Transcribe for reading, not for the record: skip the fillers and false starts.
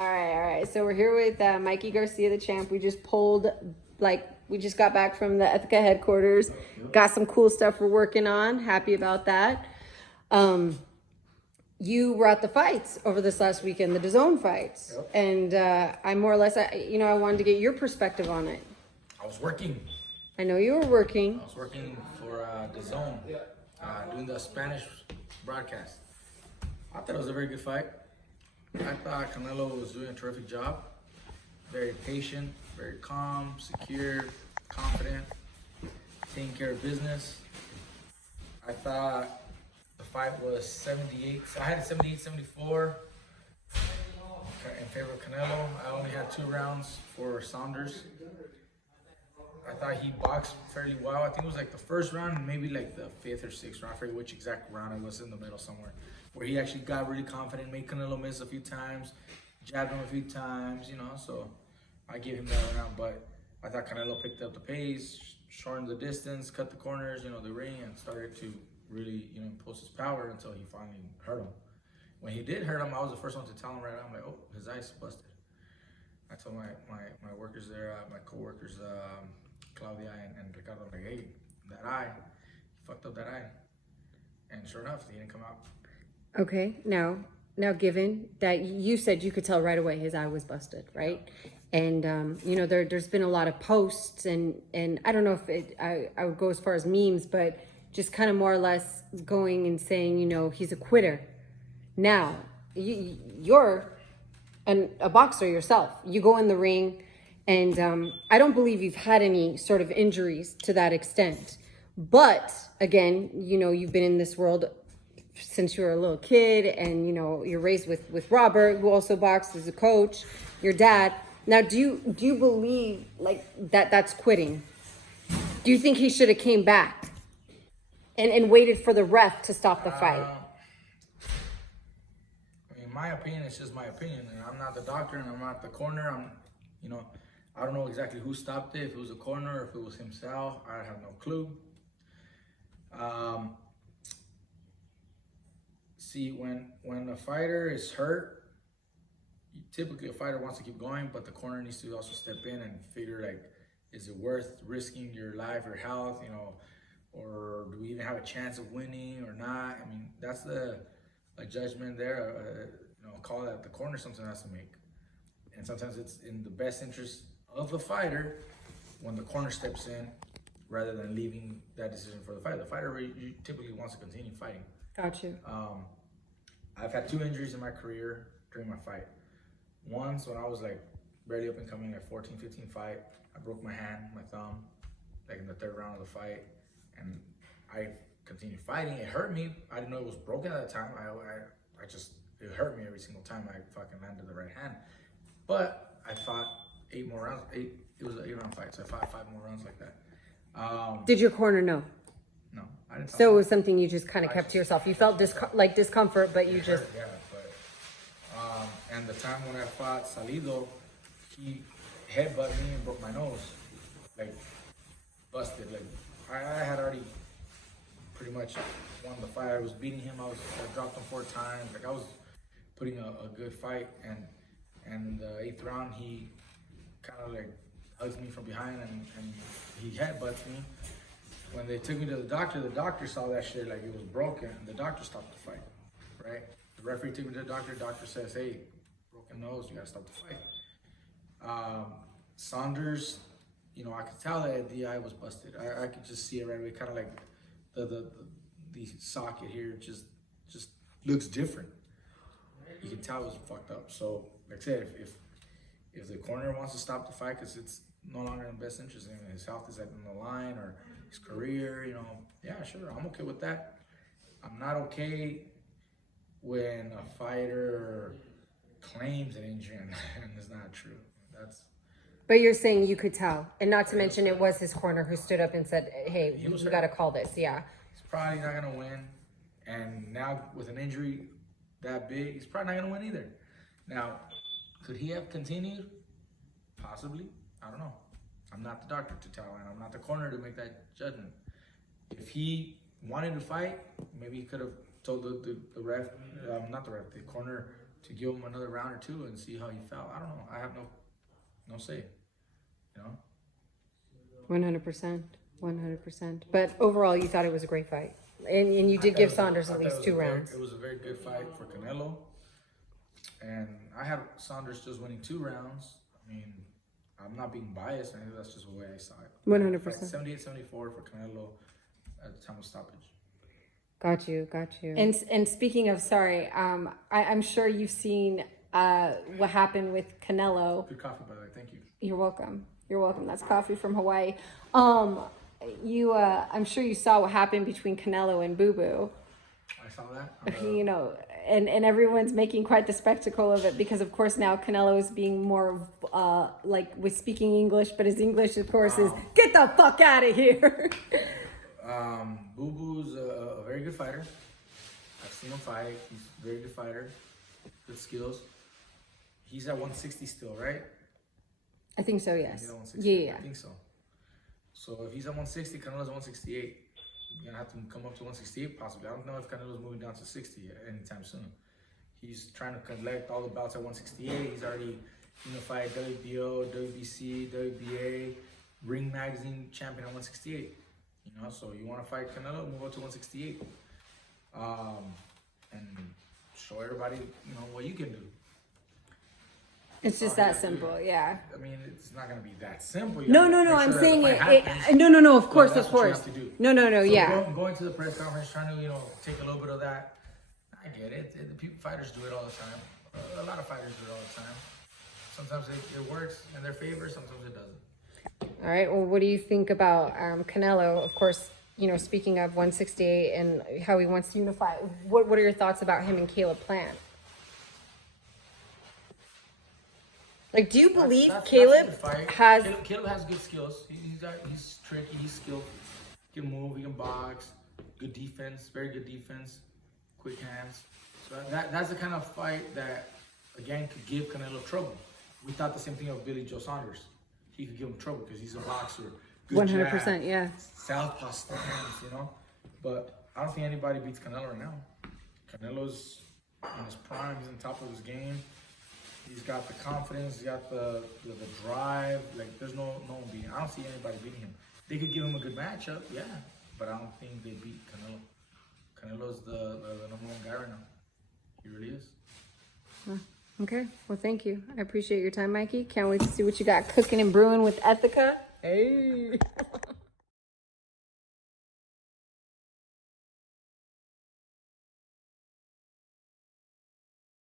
All right. So we're here with Mikey Garcia, the champ. We just we just got back from the Ethica headquarters. Got some cool stuff we're working on. Happy about that. You were at the fights over this last weekend, the DAZN fights. Yep. And I more or less, I wanted to get your perspective on it. I was working. I know you were working. I was working for DAZN, doing the Spanish broadcast. I thought it was a very good fight. I thought Canelo was doing a terrific job. Very patient, very calm, secure, confident, taking care of business. I thought the fight was 78. So I had it 78-74 in favor of Canelo. I only had 2 rounds for Saunders. I thought he boxed fairly well. I think it was like the first round and maybe like the 5th or 6th round. I forget which exact round it was, in the middle somewhere, where he actually got really confident, made Canelo miss a few times, jabbed him a few times, so I gave him that round. But I thought Canelo picked up the pace, shortened the distance, cut the corners, the ring, and started to really, impose his power until he finally hurt him. When he did hurt him, I was the first one to tell him right now. I'm like, oh, his eye's busted. I told my workers there, my co-workers, Claudia and Ricardo, like, hey, that eye, he fucked up that eye. And sure enough, he didn't come out. Okay, now given that you said you could tell right away his eye was busted, right? Yeah. And, there's been a lot of posts and I don't know if I would go as far as memes, but just kind of more or less going and saying, he's a quitter. Now, you're a boxer yourself. You go in the ring, and I don't believe you've had any sort of injuries to that extent. But again, you've been in this world since you were a little kid, and you're raised with Robert, who also boxed as a coach, your dad. Now, do you believe like that's quitting? Do you think he should have came back and waited for the ref to stop the fight? My opinion is just my opinion, and I'm not the doctor and I'm not the coroner. I don't know exactly who stopped it, if it was a coroner or if it was himself. I have no clue. See, when a fighter is hurt, typically a fighter wants to keep going, but the coroner needs to also step in and figure, like, is it worth risking your life or health, or do we even have a chance of winning or not? I mean, that's a judgment there, a call that the coroner sometimes has to make. And sometimes it's in the best interest of the fighter when the coroner steps in, rather than leaving that decision for the fighter. The fighter typically wants to continue fighting. Got you. I've had 2 injuries in my career during my fight. Once when I was like barely up and coming, like 14, 15 fight, I broke my hand, my thumb, like in the 3rd round of the fight, and I continued fighting. It hurt me. I didn't know it was broken at the time. It hurt me every single time I fucking landed the right hand. But I fought 8 more rounds. It was an 8-round fight, so I fought 5 more rounds like that. Did your corner know? No, I didn't. So it was something you just kind of kept to yourself. You felt discomfort, but you just... Yeah, but and the time when I fought Salido, he headbutted me and broke my nose, like busted. Like I had already pretty much won the fight. I was beating him. I dropped him 4 times. Like I was putting a good fight, and the 8th round he kind of like hugs me from behind and he headbutts me. When they took me to the doctor saw that shit like it was broken. The doctor stopped the fight, right? The referee took me to the doctor says, hey, broken nose, you gotta stop the fight. Saunders, I could tell that the eye was busted. I could just see it right away, kind of like the socket here just looks different. You can tell it was fucked up. So, like I said, if the coroner wants to stop the fight because it's no longer in the best interest, and his health is on the line, or his career, yeah, sure, I'm okay with that. I'm not okay when a fighter claims an injury and it's not true. But you're saying you could tell, and not to mention it was his corner who stood up and said, hey, you got to call this. Yeah. He's probably not going to win. And now with an injury that big, he's probably not going to win either. Now, could he have continued? Possibly. I don't know. I'm not the doctor to tell, and I'm not the coroner to make that judgment. If he wanted to fight, maybe he could have told the ref, not the ref, the coroner, to give him another round or two and see how he felt. I don't know. I have no say. You know. 100%. 100%. But overall, you thought it was a great fight. And you did give Saunders at least 2 rounds. It was a very good fight for Canelo. And I had Saunders just winning 2 rounds. I mean, I'm not being biased. I think that's just the way I saw it. 100%. 78-74 for Canelo at the time of stoppage. Got you. And speaking of, sorry, I'm sure you've seen what happened with Canelo. Good coffee, by the way. Thank you. You're welcome. That's coffee from Hawaii. I'm sure you saw what happened between Canelo and Boo Boo. I saw that. You know, and everyone's making quite the spectacle of it because, of course, now Canelo is being more like with speaking English, but his English, of course, is "Get the fuck out of here." Boo Boo's a very good fighter. I've seen him fight. He's a very good fighter. Good skills. He's at 160 still, right? I think so, yes. He's at 160. Yeah. I think so. So if he's at 160, Canelo's at 168. You're gonna have to come up to 168 possibly. I don't know if Canelo's moving down to 60 anytime soon. He's trying to collect all the bouts at 168. He's already unified WBO, WBC, WBA, Ring Magazine champion at 168. You know, so you want to fight Canelo, move up to 168, and show everybody, you know, what you can do. It's just that simple, yeah. I mean, it's not gonna be that simple. No, I'm saying it. No, of course. No, yeah. Going to the press conference, trying to, you know, take a little bit of that. I get it. Fighters do it all the time. A lot of fighters do it all the time. Sometimes it works in their favor. Sometimes it doesn't. All right. Well, what do you think about Canelo? Of course, you know, speaking of 168 and how he wants to unify. What are your thoughts about him and Caleb Plant? Like, do you believe Caleb has good skills? He's tricky. He's skilled. He can move. He can box. Good defense. Very good defense. Quick hands. So that's the kind of fight that, again, could give Canelo trouble. We thought the same thing of Billy Joe Saunders. He could give him trouble because he's a boxer. 100%, yeah. Southpaw stance, you know. But I don't think anybody beats Canelo right now. Canelo's in his prime. He's on top of his game. He's got the confidence. He's got the drive. Like, there's no one beating. I don't see anybody beating him. They could give him a good matchup, yeah. But I don't think they beat Canelo. Canelo's the number 1 guy right now. He really is. Okay. Well, thank you. I appreciate your time, Mikey. Can't wait to see what you got cooking and brewing with Ethica. Hey.